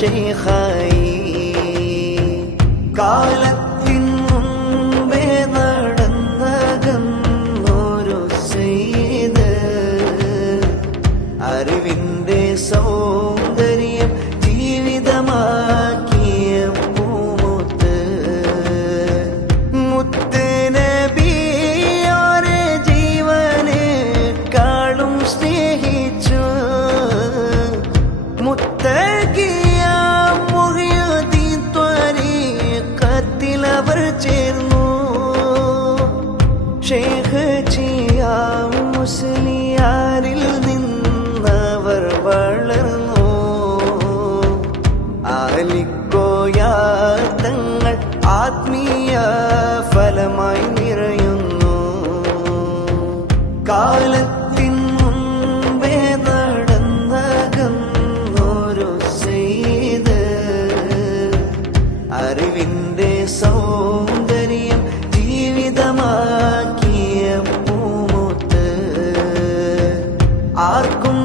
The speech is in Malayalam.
ഷെയ്ഖായി. കാലത്തിൻ മുമ്പേ നടന്നകന്നൊരു സെയ്ദ്, അറിവിന്റെ സൗന്ദര്യം ജീവിതമാക്കിയ പൂമുത്ത്. മുത്ത് നബിയോരെ ജീവനെക്കാളും സ്നേഹിച്ചു. മുത്തഖിയ മുഹ്യിദ്ദീൻ ത്വരീഖത്തിലവർ ചേർന്നു. ഷെയ്ഖ് ജിയ മുസ്ലിയാരിൽ നിന്നവർ വളർന്നു. ആലിക്കോയ തങ്ങൾ ആത്മീയ ഫലമായി നിറയുന്നു. കാലത്തിൻ മുമ്പേ നടന്നകന്നൊരു സെയ്ദ്, അറിവിന്റെ സൗന്ദര്യം ജീവിതമാക്കിയ പൂമുത്ത്. ആർക്കും